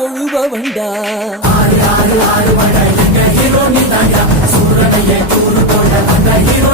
தொழுபவண்டா. ஆறு ஆறு ஆறு வட எங்க ஹீரோ நீ தாண்டா, சூரனையே கூறு போட அந்த ஹீரோ